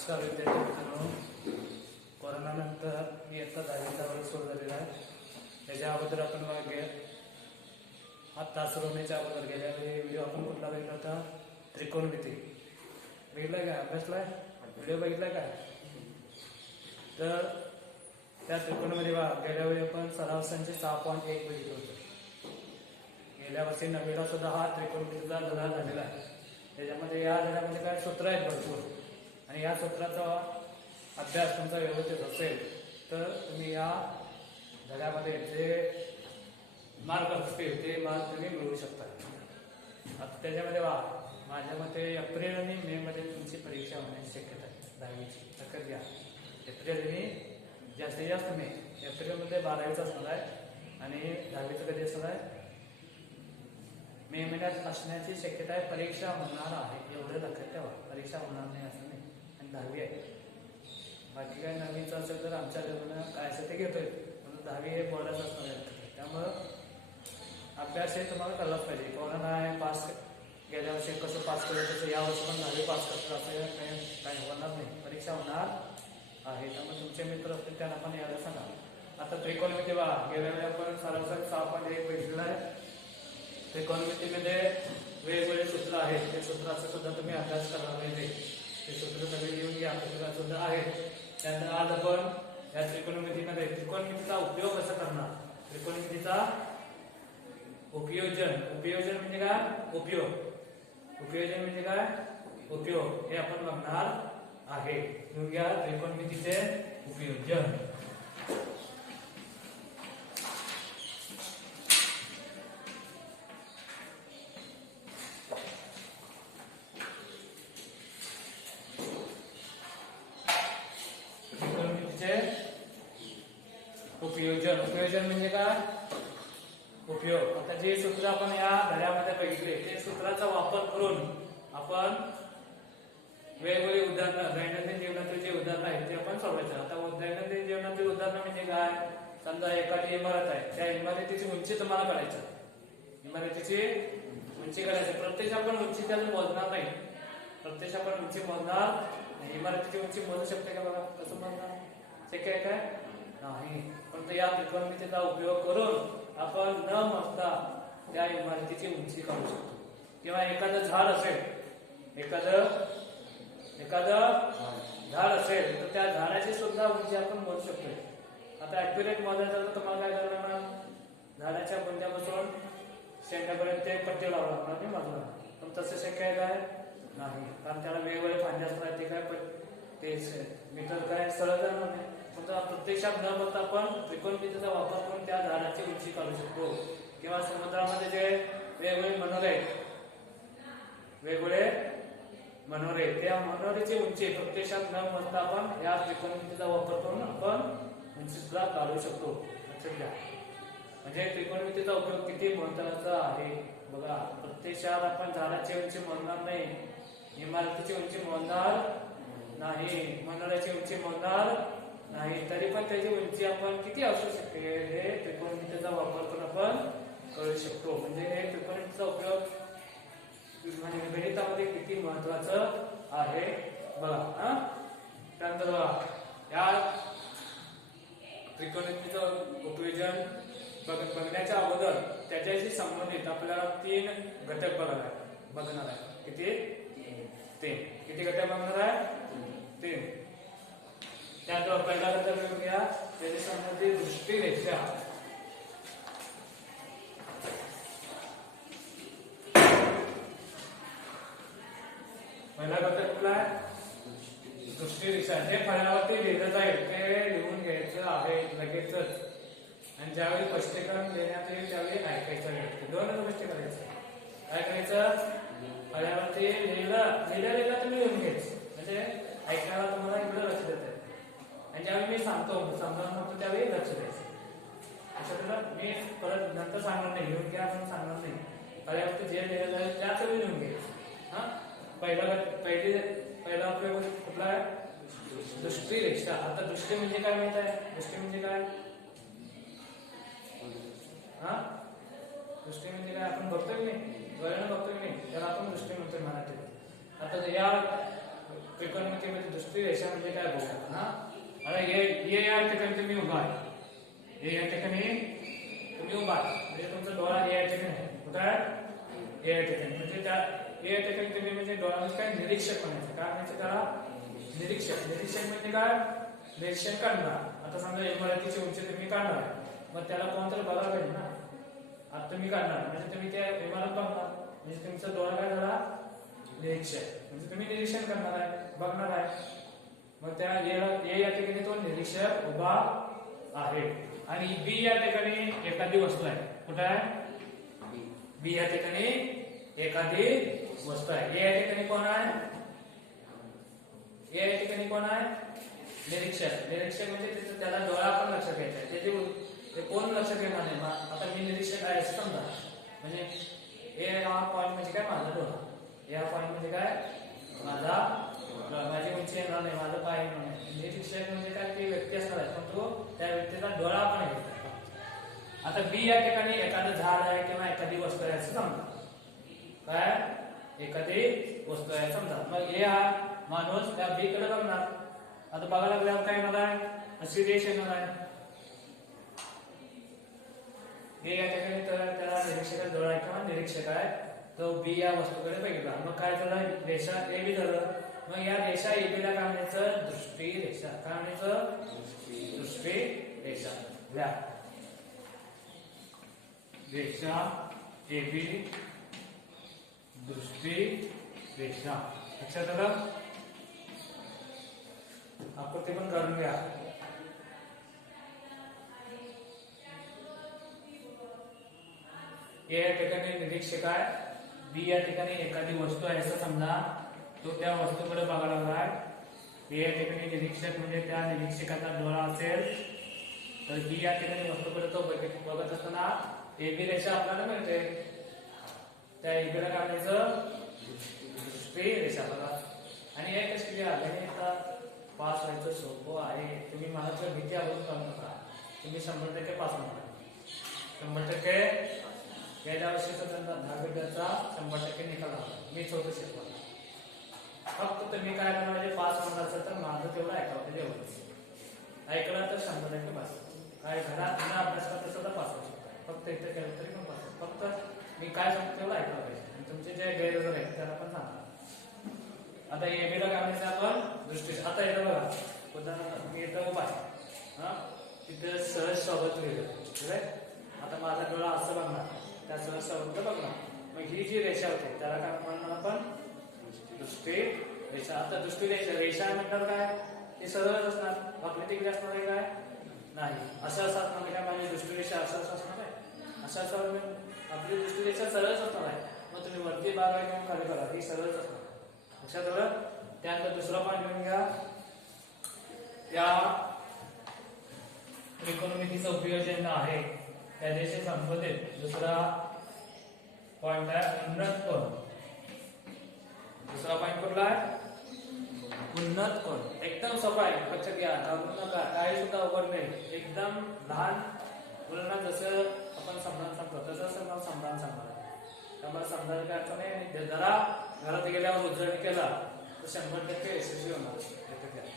नमस्कार विद्यार्थी मित्रांनो कोरोनानंतर इयत्ता दहावीचा वर्ग सुरू झालेला आहे. त्याच्या अगोदर आपण मागे आत्ता सुरू होण्याच्या अगोदर गेल्या वेळी व्हिडिओ आपण कुठला बघितला होता? त्रिकोणमिती. बघितला का? अभ्यासला? व्हिडिओ बघितला का? तर त्या त्रिकोणमध्ये बघा गेल्या वेळी आपण सराव सहा पॉईंट एक बघितलं होतं. गेल्या वर्षी नववीला सुद्धा हा त्रिकोणमितीचा धडा झालेला आहे. त्याच्यामध्ये या धड्यामध्ये काय सूत्र आहेत भरपूर? आणि या सत्राचा अभ्यास तुमचा व्यवस्थित असेल तर तुम्ही या धड्यामध्ये जे मार्ग असतील ते मार्ग तुम्ही मिळवू शकता. आता त्याच्यामध्ये वा माझ्या मते एप्रिल आणि मे मध्ये तुमची परीक्षा होण्याची शक्यता आहे दहावीची. लक्षात घ्या. एप्रिल आणि जास्तीत जास्त मे. एप्रिलमध्ये बारावीचा असणार आहे आणि दहावीचं कधी असणार आहे? मे महिन्यात असण्याची शक्यता आहे. परीक्षा होणार आहे. एवढं लक्षात ठेवा. परीक्षा होणार नाही असं नाही. दहावी आहे. बाकी काय नवीनचं असेल तर आमच्या लेवलनं काय असेल ते घेतोय. पण दहावी हे बोर्डाचं असणार आहे. त्यामुळं अभ्यास हे तुम्हाला करायलाच पाहिजे. कोरोना आहे पास गेल्या वर्षी कसं पास केलं तसं या वर्षी पण दहावी पास करतो असं काही काही होणार नाही. परीक्षा होणार आहे. त्यामुळे तुमचे मित्र असतील त्यांना पण यायला सांगा. आता त्रिकोणमिती बघा. गेल्या वेळी आपण सरासरी सहा पॉईंट एक बघितलेलं आहे. त्रिकोणमितीमध्ये वेगवेगळे सूत्र आहेत. ते सूत्राचा सुद्धा तुम्ही अभ्यास करणार पाहिजे हे सूत्र सगळे घेऊन या पुस्तकात सुद्धा आहेत. त्यानंतर आज आपण या त्रिकोणमितीमध्ये त्रिकोणमितीचा उपयोग कसा करणार? त्रिकोणमितीचा उपयोजन. उपयोजन म्हणजे काय? उपयोग. उपयोजन म्हणजे काय? उपयोग. हे आपण बघणार आहे. घेऊन घ्या त्रिकोणमितीचे उपयोजन. प्रत्यक्ष आपण उंची त्याला मोजणार नाही. प्रत्यक्ष आपण उंची मोजणार नाही. इमारतीची उंची मोजू शकते का बघा? कसं मोजणार? शक्य आहे काय नाही. परंतु या त्रिकोणमितीचा उपयोग करून आपण न मोजता त्या इमारतीची उंची काढू शकतो. किंवा एखादं झाड असेल एखादं एखादं झाड असेल तर त्या झाडाची सुद्धा उंची आपण मोजू शकतो आता ऍक्युरेट मोजायचं तर तुम्हाला काय करणार? झाडाच्या बुंद्यापासून शेंड्यापर्यंत ते पट्टी लावणार लागणार नाही बाजूला. पण तसं शक्य आहे काय नाही. कारण त्याला वेगवेगळे फांदे असणार ते काय पण ते मीटर काय सरळ जाणार नाही. समजा प्रत्यक्षात न बघता आपण त्रिकोणमितीचा वापर करून त्या झाडाची उंची काढू शकतो. किंवा समुद्रामध्ये जे वेगवेगळे मनोरे आहेत वेगवेगळे मनोरे त्या मनोरेची उंची प्रत्यक्षात न बसता आपण या त्रिकोणमितीचा वापर करून आपण उंची सुद्धा काढू शकतो. लक्षात घ्या. म्हणजे त्रिकोणमितीचा उपयोग किती महत्त्वाचा आहे? बघा प्रत्यक्षात आपण झाडाची उंची मोजणार नाही. इमारतीची उंची मोजणार नाही. मंडळाची उंची मोजणार नाही. तरी पण त्याची उंची आपण किती असू शकते हे त्रिकोणमितीचा वापर करून आपण करू शकतो. म्हणजे हे त्रिकोणमितीचा उपयोग म्हणजे गणितामध्ये किती महत्वाचं आहे? बघा हा? त्यानंतर बघा या त्रिकोणमितीचं उपयोजन बघण्याच्या अगोदर त्याच्याशी संबंधित आपल्याला तीन घटक बघणार बघणार आहे. किती? तीन. किती घटक बघणार आहे? तीन. त्यानंतर पहिला घटक बघूया. त्याची संबंधित दृष्टीरेषा. पहिला दृष्टी म्हणजे काय माहित आहे दृष्टी म्हणजे काय हा। दृष्टी म्हणजे काय आपण बघतोय की नाही डोळ्यानं बघतोय की नाही दृष्टी रेषा म्हणजे काय आपण, हा? आता हे? हे या ठिकाणी तुम्ही उभा आहे हे या ठिकाणी तुम्ही उभा म्हणजे तुमचा डोळा हे या ठिकाणी कुठं आहे हे? या ठिकाणी म्हणजे त्या हे या ठिकाणी तुम्ही म्हणजे डोळ्यामध्ये काय निरीक्षक म्हणायचं काय म्हणायचं त्याला निरीक्षक। निरीक्षक म्हणजे काय निरीक्षण काढणार. आता समजा इमारतीची उंची तुम्ही काढणार मग त्याला कोणतरी बघा पाहिजे ना. आता तुम्ही काढणार. म्हणजे तुम्ही त्या इमारत बघणार. म्हणजे तुमचा डोळा काय झाला निरीक्षण म्हणजे तुम्ही निरीक्षण करणार आहे बघणार आहे. मग त्या ए या ठिकाणी तो निरीक्षक उभा आहे. आणि बी या ठिकाणी एखादी वस्तू आहे. कुठं आहे? बी या ठिकाणी एखादी वस्तू आहे. ए या ठिकाणी कोण आहे? ए या ठिकाणी कोण आहे? निरीक्षक. निरीक्षक म्हणजे तिथं त्याला डोळा पण लक्ष घ्यायचा. आहे देऊ ते कोण लक्ष घेणार नाही आता मी निरीक्षक आहे समजा. म्हणजे ए हा पॉईंट म्हणजे काय? माझा डोळा. ए पॉईंट म्हणजे काय? माझा माझी उंची येणार नाही माझं पाय येणार नाही. निरीक्षक म्हणजे काय? ती व्यक्ती असणार पण तो त्या व्यक्तीचा डोळा पण घेतो आता बी या ठिकाणी एखादं झाड आहे किंवा एखादी वस्तू आहे असं समजा. काय? एखादी वस्तू आहे समजा. मग हे हा माणूस त्या बी कडे बघणार. आता बघायला लागल्यावर काय मला अशी रेष येणार आहे. हे या ठिकाणी त्याला निरीक्षक डोळा आहे किंवा निरीक्षक आहे तो बी या वस्तूकडे बघितला. मग काय झालं? रेषा ए बी झालं. मग या रेषा ए बी ला काय म्हणायचं? दृष्टी रेषा. काय म्हणायचं? दृष्टी. रेषा. लिहा रेषा ए बी दृष्टी रेषा. लक्षात आलं आपण ते पण काढून घ्या ए या ठिकाणी निरीक्षक आहे. बी या ठिकाणी एखादी वस्तू आहे. असं समजा तो त्या वस्तूकडे बघायला लागलाय बी या ठिकाणी निरीक्षक म्हणजे त्या निरीक्षकाचा डोळा असेल तर बी या ठिकाणी वस्तूकडे तो बघत असताना ए बी रेषा आपल्याला मिळते. त्या ए बीला रेषा बघा. आणि हे कशी लिहा पास व्हायचं सोपं आहे. तुम्ही मला भीती आवडून करू नका. तुम्ही शंभर टक्के पास होणार शंभर टक्के गेल्या वर्षीचा त्यांचा दहावीचा शंभर टक्के निकाल आला. मी चौथं शिकवला फक्त तुम्ही काय करणार पास होणार असेल तर माझं तेवढं ऐकावं ते तेवढं ऐकलं तर शंभर टक्के पास काय घरात न अभ्यास करत असेल तर पास होऊ शकता. फक्त इथं केलं तरी पण पास फक्त मी काय सांगतो तेवढं ऐकलं पाहिजे. आणि तुमचे जे गैरहजर आहेत त्याला पण सांगा. आता एबीला काय काढण्याचा आपण दृष्टी आता येतं बघा उदाहरणार्थ मी येतो उभा हा? तिथे सहज स्वागत केलं आता माझा डोळा असं बघणार. त्या सहज सोबत बघणार. मग ही जी रेषा होती त्याला काय म्हणणार आपण? दृष्टी रेषा. आता दृष्टी रेषा रेषा म्हणतात काय? हे सरळच असणार. आपली तिकडे असणार आहे काय? नाही. असं असं असणार. आहे काय माझी दृष्टी रेषा असं असं असणार आहे. असं असं म्हणजे आपली दृष्टी रेषा सरळच असणार आहे. मग तुम्ही वरती बाग आहे किंवा खाली बघा. ही सरळच असणार. लक्षात आलं? त्यानंतर दुसरा पॉईंट घेऊन घ्या. त्या त्रिकोणमितीचं उपयोजन आहे. त्या देशी संबंधित दुसरा पॉईंट आहे उन्नत कोण? दुसरा पॉईंट कुठला आहे? उन्नत कोण? एकदम सोपा आहे. लक्ष घ्या घाबरू नका. काही सुद्धा अवघड नाही. एकदम लहान मुलांना जसं आपण समजावून सांगतो तसं समजावून समजावून सांगणार त्यामुळे समजायला काय अर्थ नाही. आणि जरा घरात गेल्यावर उजळणी केला तर शंभर टक्के यशस्वी होणार. दुसरा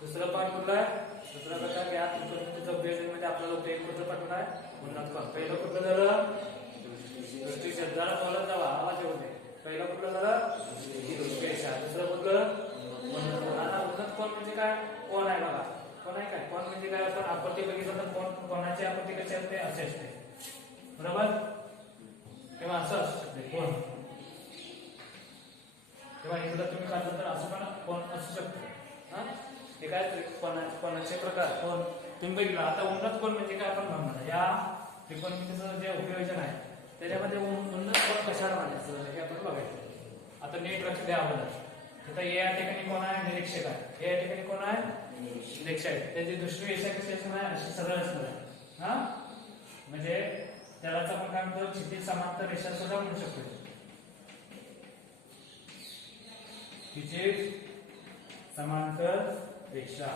दुसरं पॉईंट कुठलं आहे? दुसरा प्रकार घ्या. त्रिकोणमितीचं मध्ये आपल्याला उपयोग कुठं पटवून आहे? उन्नत पहिलं कुठलं झालं? दृष्टी शब्दाला बोलत जावा आवाज येऊ नये. पहिलं कुठलं झालं? दुसरं कुठलं? कोण आता उन्नत कोण म्हणजे काय? कोण आहे बघा. कोण आहे काय? कोण म्हणजे काय? आपण आपत्ती बघितलं तर कोण कोणाची आपत्ती कशी असते? असे असते बरोबर? तेव्हा असं असू शकते. कोण? तेव्हा एकदा तुम्ही काढलं तर असं पण कोण असू शकते. हा? काय ते कोणाचे प्रकार? कोण? तुम्ही बघितलं. आता उन्नत कोण म्हणजे काय आपण म्हणणार या त्रिकोणमितीचं जे उपयोजन आहे त्याच्यामध्ये उन्नत कोण कशाला म्हणायचं हे आपण बघायचं. आता नीट लक्ष द्या अगोदर. आता ए या ठिकाणी कोण आहे? निरीक्षक आहे. ए या ठिकाणी कोण आहे? निरीक्षक त्याची दृष्टी रेषा कशी असणार आहे अशी सरळ असणार आहे. हा? म्हणजे त्यालाच आपण काय म्हणतो? क्षितिज समांतर रेषा सुद्धा म्हणू शकतो. तिचे समांतर रेषा.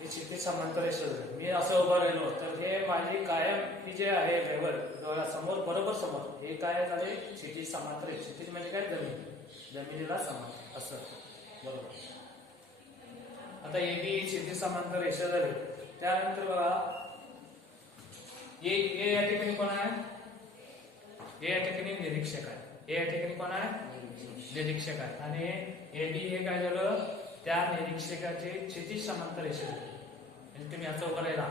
ही क्षितिज समांतर रेषा झाली. मी असं उभं राहिलो. तर हे माझी कायम ही जे आहे लेवल समोर बरोबर समोर हे काय झाले? क्षितिज समांतर क्षितिज म्हणजे काय? जमीन. जमिनीला समान असं. बरोबर. आता ए बी क्षितिज समांतर रेषा झाले. त्यानंतर बघा ए ए या ठिकाणी कोण आहे? ए या ठिकाणी निरीक्षक आहे. ए या ठिकाणी कोण आहे? निरीक्षक. आहे. आणि ए बी हे काय झालं? त्या निरीक्षकाचे क्षितिज समांतर रेषा म्हणजे तुम्ही याचा उभा राहिला.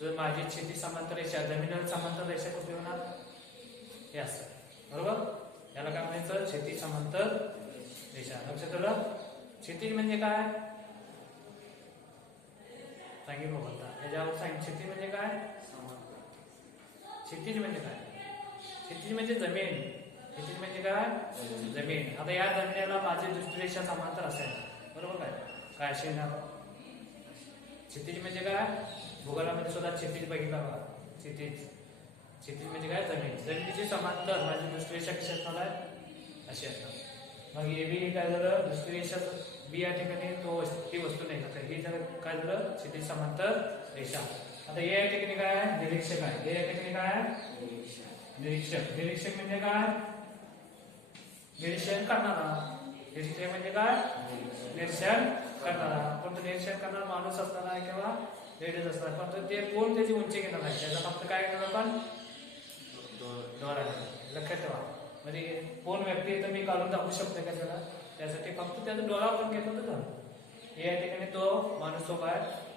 तर माझी क्षितिज समांतर रेषा जमिनीला समांतर रेषा कुठे होणार? हे असं. बरोबर? याला काय म्हणायचं? क्षितिज समांतर रेषा. लक्षात आलं क्षितिज म्हणजे काय? सांगितलं होता. याच्यावर सांग. क्षितिज म्हणजे काय? क्षितिज म्हणजे काय? क्षितिज म्हणजे जमीन. क्षितिज म्हणजे काय? जमीन. आता या जमिनीला माझी दृष्टिरेषा समांतर असेल. बरोबर काय? काय असेल ना? क्षितिज म्हणजे काय? भूगोलामध्ये सुद्धा क्षितिज बघितला बघा. क्षितिज क्षितिज म्हणजे काय? जमीन. जमिनीची समांतर माझी दुसरी रेषा कशी असणार आहे? अशी असणार. मग ए बी काय झालं? दृष्टिरेषा बी या ठिकाणी तो ती वस्तू नाही. तर हे झालं काय झालं? क्षितिज समांतर रेषा. आता ए या ठिकाणी काय आहे? निरीक्षक आहे. ए या ठिकाणी काय आहे? निरीक्षक. निरीक्षक म्हणजे काय? निरीक्षण करणारा. निरीक्षक म्हणजे काय? निरीक्षण करणारा. पण निरीक्षण करणारा? माणूस असणार किंवा लेडीज असणार. पण ते कोण त्याची उंची घेणार आहे? त्याचा फक्त काय घेणार आपण? डोळा लक्षात ठेवा. म्हणजे कोण व्यक्ती तर मी काढून दाखवू शकतो का त्याला? त्यासाठी फक्त त्याचा डोळा आपण घेतो तर ए या ठिकाणी तो माणूस सोबत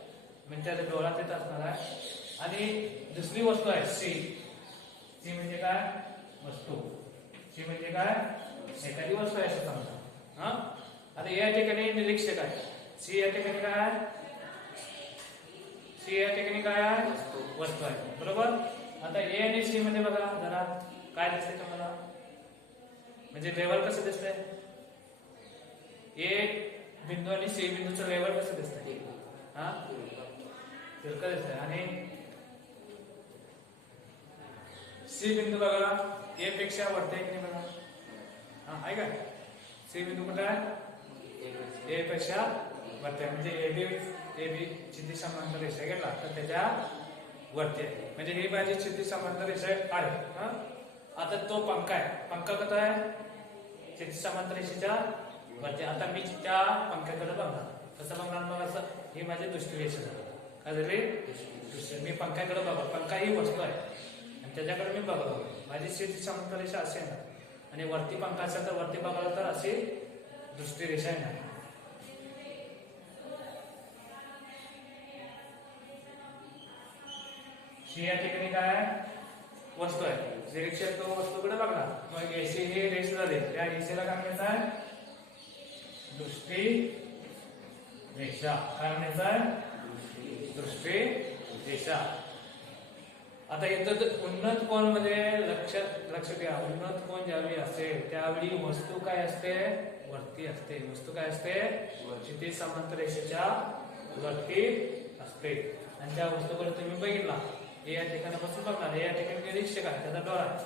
म्हणजे त्याचा डोळा तिथं असणार आहे. आणि दुसरी वस्तू आहे सी. सी म्हणजे काय? वस्तू. सी म्हणजे काय? एखादी वस्तू आहे असं समजा. हा? आता या ठिकाणी निरीक्षक आहे. सी या ठिकाणी काय आहे? सी या ठिकाणी काय आहे? वस्तू आहे. बरोबर? आता ए आणि सी मध्ये बघा जरा काय दिसतंय तुम्हाला? म्हणजे लेवल कसं दिसतंय? ए बिंदू आणि सी बिंदूचं लेवल कसं दिसतंय? हा? तिरकं आहे. आणि सी बिंदू बघा. ए पेक्षा वरती आहे की नाही बघा? हा आहे का? सी बिंदू कुठं आहे? ए पेक्षा वरती आहे. म्हणजे ए बी ए बी चित्ती समांतर रेषा घेतला. तर त्याच्या वरती आहे. म्हणजे ही माझी चित्ती समांतर रेषा आहे. हा? आता तो पंखा आहे. पंखा कसा आहे? चित्ती समांतर रेषेच्या वरती आता मी त्या पंख्याकडे बघणार. कसं बघणार? मग असं ही माझी दृष्टी रेषा झाली काय झाली दुसरे मी पंख्याकडे बघा पंखा ही वस्तू आहे. आणि त्याच्याकडे मी बघतो माझी स्थिती समांतर रेषा असे आहे ना. आणि वरती पंखा असेल तर वरती बघायला तर अशी दृष्टी रेषा आहे ना. ही या ठिकाणी काय वस्तू आहे. निरीक्षक तो वस्तूकडे बघणार मग एसी हे रेस झाले. त्या एसीला काय म्हणत आहे? दृष्टी रेषा. काय म्हणत आहे? दृष्टी रेषा आता इथं उन्नत कोणमध्ये लक्ष लक्ष द्या. उन्नत कोण ज्यावेळी असेल त्यावेळी वस्तू काय असते? वरती असते. वस्तू काय असते? क्षिती समांतर रेषेच्या वरती असते. आणि त्या वस्तूकडे तुम्ही बघितला. हे या ठिकाणी बसून बघणार. हे या ठिकाणी निरीक्षक आहे त्याचा डोळा.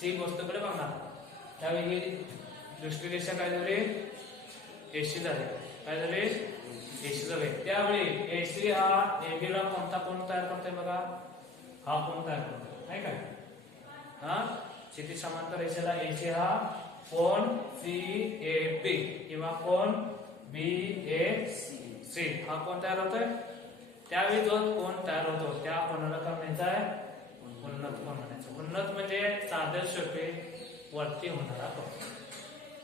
सी वस्तूकडे बघणार. त्यावेळी ही दृष्टिरेषा काय झाली? एसी झाली. काय झाली? एसी झाले त्यावेळी एसी हा एबी ला कोणता कोण तयार करतोय बघा? हा कोण तयार करतो नाही काय हा? क्षितिज समांतर रेषेला एसी हा कोण? सी ए बी किंवा कोण? B A C. हा कोण तयार होतोय? त्यावेळी जो कोण तयार होतो त्या कोणाला काय म्हणायचा आहे? उन्नत कोण म्हणायचं? उन्नत म्हणजे साधे सोपे वरती होणारा कोण?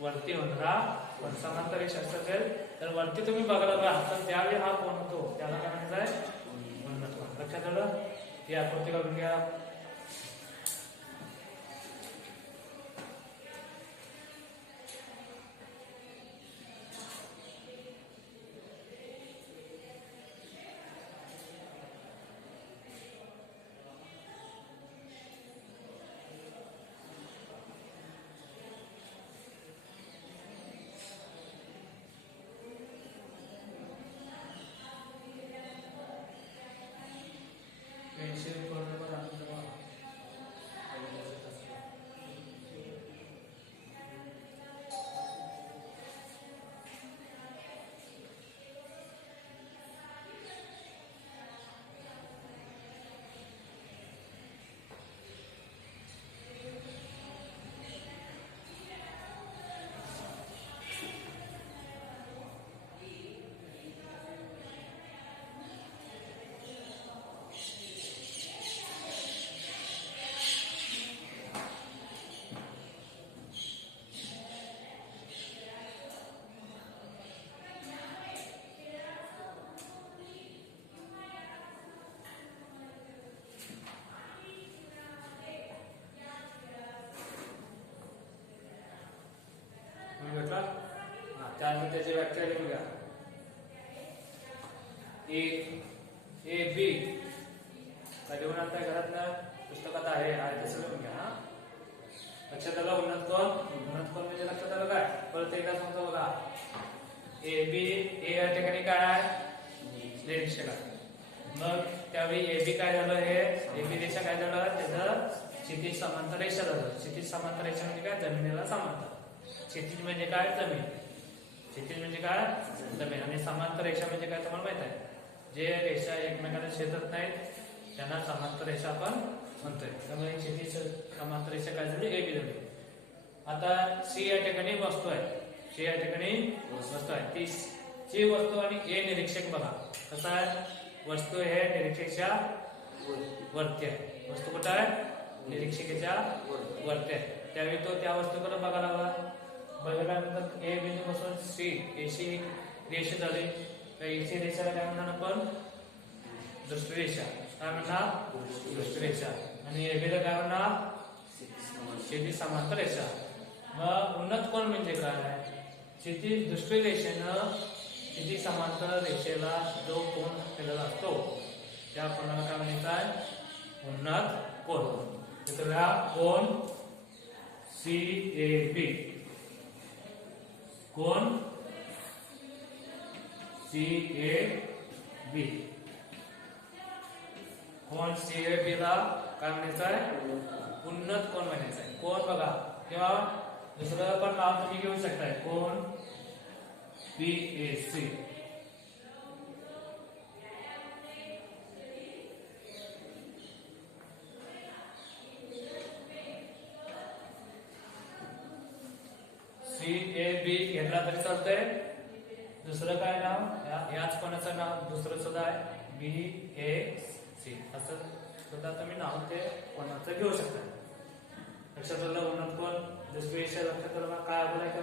वरती होणारा पण समांतर रेषा असेल. तर वरती तुम्ही बघायला राहा. तर त्यावेळी हा कोण होतो? त्याला काय म्हणायचं आहे उन्नत लक्षात आलं? ही आकृती करून घ्या. ए बी ए या ठिकाणी काय आहे? निरीक्षक आहे मग त्यावेळी ए बी काय झालं हे? ए बी रेषा काय झालं? त्याचं क्षितिज समांतर रेषा झालं. क्षितिज समांतर रेषा म्हणजे काय? जमिनीला समांतर. क्षितिज म्हणजे काय? जमीन. क्षितिज म्हणजे काय? जमीन. आणि समांतर रेषा म्हणजे काय तुम्हाला माहीत आहे? जे रेषा एकमेकांना छेदत नाहीत त्यांना समांतर रेषा आपण म्हणतोय. त्यामुळे क्षितिज समांतर रेषा काय झाली? ए बी झाली. आता सी या ठिकाणी वस्तू आहे. हे या ठिकाणी वस्तू आहे ती ची वस्तू आणि ए निरीक्षक बघा. कसं आहे? वस्तू हे निरीक्षकच्या वरती आहे. वस्तू कुठं आहे? निरीक्षकाच्या वरती आहे. त्यावेळी तो त्या वस्तूकडे बघायला लागला. बघितल्यानंतर ए बिंदू पासून सी एशी रेषा झाली. तर एसी रेषाला काय म्हणणार आपण? दृष्टी रेषा काय म्हणणार? दृष्टी रेषा आणि ए बीला काय म्हणणार? शेती समांतर रेषा. मग उन्नत कोण म्हणजे काय? शेती दृष्टी रेषेनं शेती समांतर रेषेला जो कोण केलेला असतो, त्या कोणाला काय म्हणतात उन्नत कोण? तर हा कोण? सी ए बी कोण? सी ए बी कोण सी ए बी ला काय म्हणायचं आहे उन्नत कोण म्हणायचं आहे कोण बघा. किंवा दुसरं पण नाव तुम्ही घेऊ शकताय. कोण? P A C C A B घेतला तरी चालतंय. दुसरं काय नाव? या- याच कोणाचं नाव? दुसरं सुद्धा आहे. बी ए सी असं सुद्धा तुम्ही नाव ते कोणाचं घेऊ शकता लक्षात आलं उन्नत कोण? दुसरी विषय लक्षात काय अगोदर आहे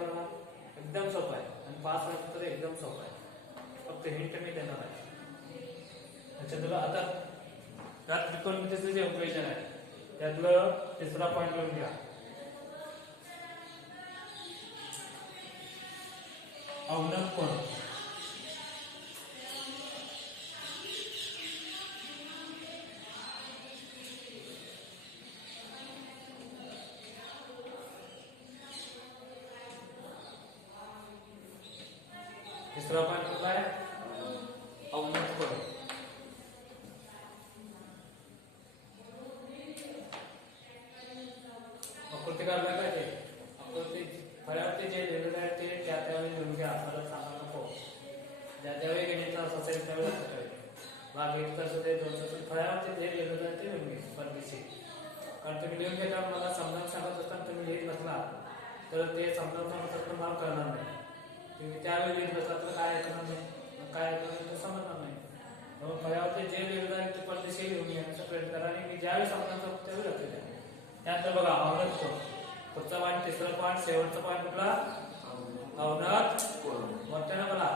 एकदम सोपं आहे. आणि पास झालं तर एकदम सोपं आहे. फक्त हिंट मी देणार आहे. लक्षात आलं आता त्यात त्रिकोणमितीचं जे इक्वेशन आहे त्यातलं तिसरा पॉईंट लिहून घ्या. अवनत कोण? तिसरा पॉईंट कुठला आहे अवनत कोण आकृती काढला पाहिजे आकृती फळ्यावरती जे लिहिलेलं आहे ते त्या त्यावेळी लिहून घ्या परत सांगा नको ज्या त्यावेळी गणित असेल त्यावेळी लक्षात ठेवायचं भाग एक तास होते दोन तास होते. फळ्यावरती जे लिहिलेलं आहे ते लिहून घ्या परदेशी कारण तुम्ही लिहून घेताना मला समजावून सांगत असताना तुम्ही लिहित नसला तर ते समजावून सांगत असताना मला कळणार नाही तुम्ही त्यावेळी लिहित नसला तर काय ऐकणार नाही मग काय ऐकणार नाही ते समजणार नाही मग फळ्यावरती जे लिहिलेलं आहे ते परदेशी लिहून घेण्याचा प्रयत्न करा आणि मी ज्यावेळी समजावून सांगतो त्यावेळी लक्षात द्या त्यानंतर बघा अवनत कोण पुढचा पॉईंट तिसरा पॉईंट शेवटचा पॉईंट कुठला अवनत मोठ्यानं बोला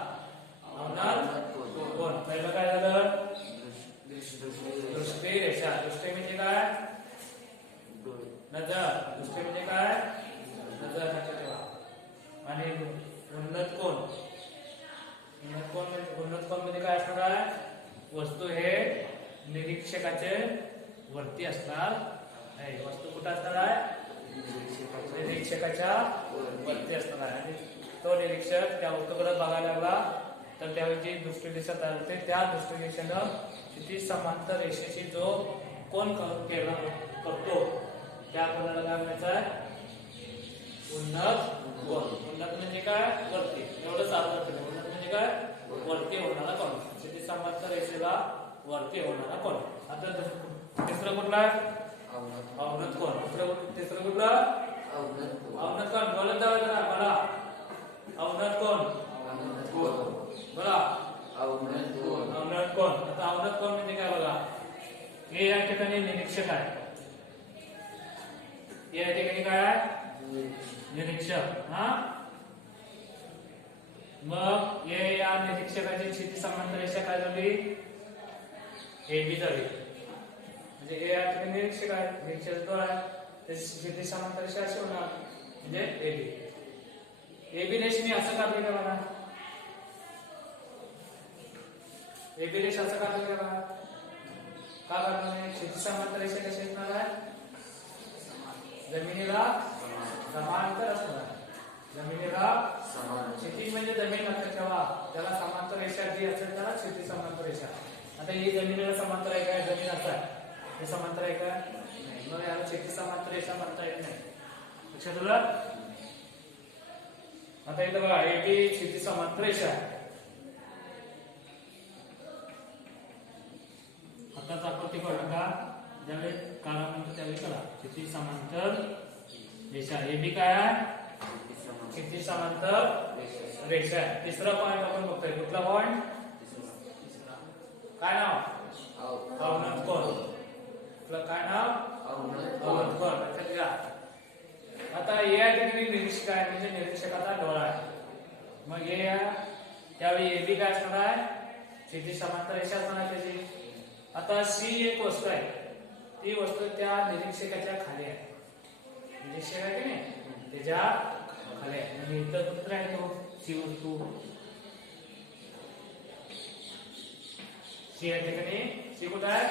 अवनत कोण पहिलं काय झालं दृष्टी रेषा दृष्टी म्हणजे काय नजर दृष्टी म्हणजे काय नजर लक्षात ठेवा आणि उन्नत कोण उन्नत कोण म्हणजे उन्नत कोण म्हणजे काय असणार आहे वस्तू हे निरीक्षकाचे वरती असणार आहे वस्तू कुठं असणार आहे निरीक्षकाच्या वरती असणार आहे आणि तो निरीक्षक त्या वस्तूकडे बघायला लागला तर त्यावेळी जी दृष्टी दिशा तयार होते त्या दृष्टी दिशेनं किती समांतर रेषेशी जो कोण केला करतो त्या कोणाला काय म्हणायचं आहे उन्नत कोण उन्नत म्हणजे काय? वरती. एवढं साधन केलं उन्नत म्हणजे काय? वरती होणारा कोण किती समांतर रेषेला वरती होणारा कोण आता तिसरं कुठला आहे? अवनत. कोण दुसरं तिसरं कुठलं? अवनत कोण बोलत जावं मला. अवनत कोण बोला अवनत कोण आता अवनत कोण म्हणजे काय बघा हे या ठिकाणी निरीक्षक आहे या ठिकाणी काय आहे? निरीक्षक. हा? मग हे या निरीक्षकाची क्षिती समांतर रेषा काय झाली? ए बी झाली. म्हणजे हे या ठिकाणी निरीक्षक आहे निरीक्षक जो आहे त्याची क्षिती समांतर रेषा अशी होणार. म्हणजे ए बी. ए बी रेषेने असं काढले का ए बी रेषा असं काढले का का लागणार नाही शेती समांतर रेषा कशी असणार आहे जमिनीला समांतर असणार. जमिनीला शेती म्हणजे जमीन लक्षात ठेवा त्याला समांतर रेषा जी असेल त्याला शेती समांतर रेषा. आता ही जमिनीला समांतर आहे काय जमीन असा हे समांतर आहे का? नाही. मग याला शेती समांतर रेषा म्हणता येत नाही. लक्षात आलं आता इथं बघा एटी शेती समांतर रेषा. आहे हाताचा आकृती कळलं ज्यावेळी काळा म्हणतो त्यावेळी कळा. किती समांतर? रेषा. हे बी काय आहे? किती समांतर? रेषा आहे. तिसरा पॉईंट आपण बघतोय. कुठला पॉईंट काय नाव? अवनत कोण आपलं काय नाव? अवनत कोण लक्षात घ्या. आता हे आहे ठिकाणी निरीक्षक आहे. म्हणजे निरीक्षकाचा डोळा आहे. मग हे त्यावेळी ए बी काय असणार आहे? शेती समांतर रेषा असणार आहे त्याची? आता सी एक वस्तू आहे. ती वस्तू त्या निरीक्षकाच्या खाली आहे. निरीक्षक आहे की नाही? त्याच्याखाली आहे. म्हणजे इथं कुत्र आहे तो सी वस्तू. सी या ठिकाणी सी कुठं आहे?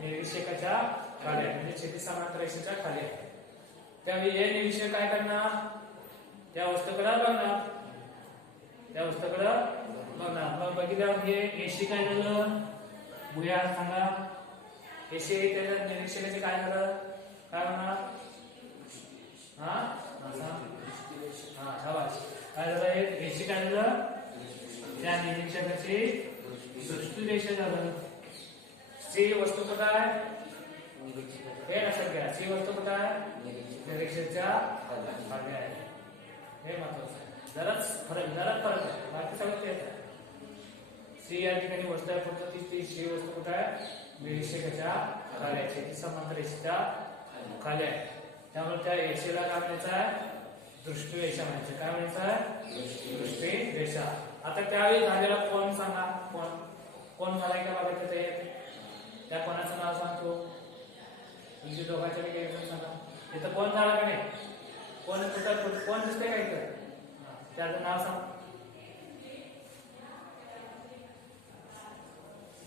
निरीक्षकाच्या खाली आहे. म्हणजे शेती समांतर रेषेच्या खाली आहे. त्यावेळी हे निरीक्षक काय करणार? त्या वस्तूकडे बघणार. त्या वस्तूकडे बघणार. मग बघितल्यावर हे एसी काय झालं? बुया सांगा. एसी त्याच्या निरीक्षणाचे काय झालं? काय म्हणा हा? हा काय झालं? एक एसी काय झालं? त्या निरीक्षकाची दृष्टिरेषा झालं. सी वस्तू कुठं आहे हे लक्षात घ्या. सी वस्तू कुठं आहे निरीक्षकच्या खाली आहे. हे महत्वाचं आहे. जराच फरक जराच फरक आहे. बाकी सगळं तेच आहे. सी या ठिकाणी वस्तू आहे. फक्त ती ती सी वस्तू कुठं आहे? निरीक्षकाच्या खाली आहे. शेती समांतर रेषेच्या खाली आहे. त्यामुळे त्या रेषेला काय म्हणायचं आहे? दृष्टी रेषा म्हणायचं. काय म्हणायचं आहे? दृष्टी रेषा आता त्यावेळी झालेला कोण सांगा? कोण? कोण झालाय का बघा येत त्या कोणाचं नाव सांगतो? तुमची दोघांच्या काही एकदम सांगा. इथं कोण झाला का नाही? कोण कुठं कोण दिसतंय का इथं? त्याचं नाव सांग.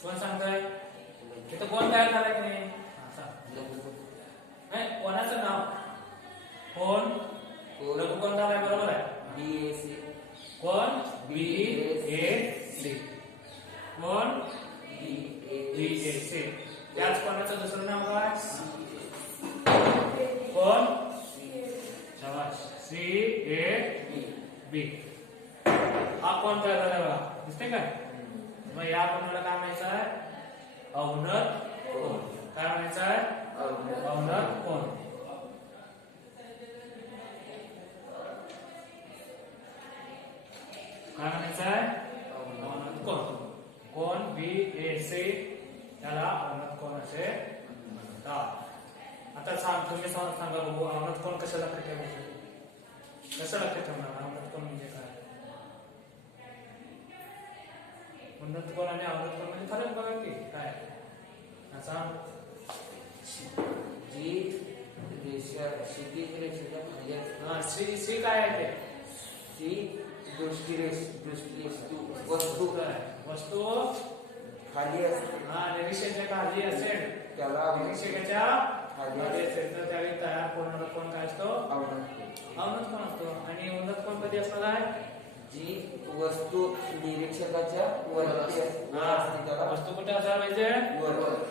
कोण सांगतोय? इथं कोण तयार झालाय की नाही? कोणाचं नाव? कोण? लघु कोण झालाय? बरोबर आहे. कोण? B A C. कोण? B A C. त्याच कोणाचं दुसरं नाव काय? कोण? C A B. हा कोण तयार झाला बघा. दिसते काय मग या कोणाला काय म्हणायचं आहे अवनत कोण काय म्हणायचं आहे अवनत कोण काय म्हणायचं आहे अवनत कोण कोण बी, ए, सी त्याला अवनत कोण असे? आता सांग, तुम्ही सांग बघू, अवनत कोण कसं लक्षात ठेवायचं कसं लक्षात ठेवणार? उन्नत कोण आणि अवनत कोण म्हणजे फरक बघा की काय? हा, सांग हा, सी सी काय आहे ते? वस्तू काय? वस्तू खाली असते हा निरीक्षकाच्या खाली असेल. त्याला निरीक्षकाच्या खाली असेल. तर त्यावेळी तयार कोण कोण काय असतो? आवडत अवनत कोण असतो? आणि उन्नत कोण कधी असणार आहे? जी वस्तू निरीक्षकाच्या वरती असते. वर त्याला. वस्तू कुठे असणार पाहिजे?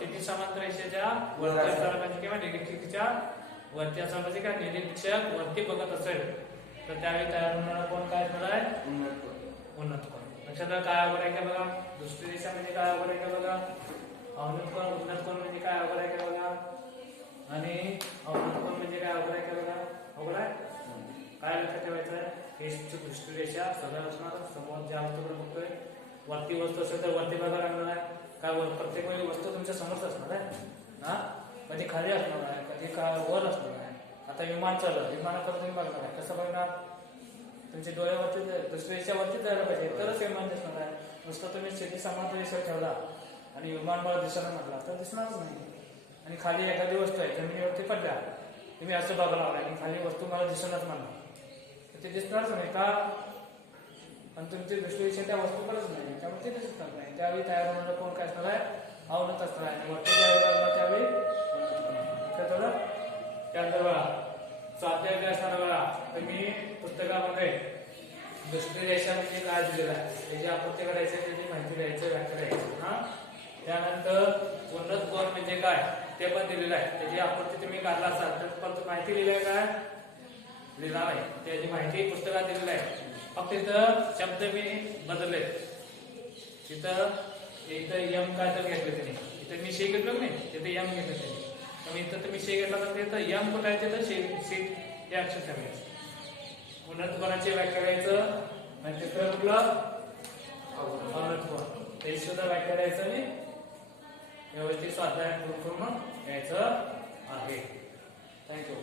किती समांतर रेषेच्या वरती असणार पाहिजे किंवा निरीक्षकाच्या वरती असणार पाहिजे का? निरीक्षक वरती बघत असेल. तर त्यावेळी तयार होणारा कोण? काय असणार आहे? उन्नत उन्नत कोण. लक्षात आलं काय अवघड आहे का बघा? दुसरी रेषा म्हणजे काय अवघड आहे का बघा? अवनत कोण उन्नत कोण म्हणजे काय अवघड आहे का बघा? आणि ठेवायचं आहे. हे रेषा असणार समोर ज्या वस्तूकडे बघतोय वरती वस्तू असेल तर वरती बघा लागणार आहे. काय वर प्रत्येक वेळी वस्तू तुमच्या समोरच असणार आहे? हा? कधी खाली असणार आहे कधी का वर असणार आहे? आता विमान चाललं विमानाकडे तुम्ही बघणार आहे. कसं बघणार? तुमचे डोळ्यावरती दुसऱ्या रेषावरती जायला पाहिजे. तरच विमान दिसणार आहे. नुसतं तुम्ही शेती समांतर रेषेवर ठेवला आणि विमान मला दिसणार म्हटला तर दिसणारच नाही. आणि खाली एखादी वस्तू आहे. जमिनीवरती पडल्या. तुम्ही असं बघायला लागला आणि खाली वस्तू मला दिसणारच म्हणणार ते दिसणारच नाही का आणि तुमचे दृष्टी त्या वस्तूकडेच नाही. त्यामुळे ते दिसणार नाही. त्यावेळी तयार होणारा कोण काय असणार आहे अवनत असणार आहे. आणि वरती ज्यावेळी त्यावेळी त्यानंतर बघा स्वाध्याय काय असणार बघा तुम्ही पुस्तकामध्ये दुसरी म्हणजे काय दिलेलं आहे त्याची आपत्ती करायची त्याची माहिती द्यायची व्याख्या द्यायची. हा? त्यानंतर उन्नत कोण म्हणजे काय ते पण दिलेलं आहे. त्याची आपत्ती तुम्ही काढला असाल तर पण माहिती लिहिली आहे काय? लिहिणार आहे. त्याची माहिती पुस्तकात दिलेली आहे फक्त इथं शब्द मी बदलले. तिथं इथं यम काय तर घेतलं त्याने इथं मी शे घेतलं मी नाही तिथं यम घेतलं त्याने मग इथं तुम्ही शे घेतला तर तिथं यम कुठं आहे तिथं? शे शे हे अक्षर ठेवायचं उन्नत व्याख्या द्यायचं आणि तिसरं कुठलं? अवनत ते सुद्धा व्याख्या द्यायचं आणि व्यवस्थित स्वाध्याय पूर्ण घ्यायचं आहे. थँक्यू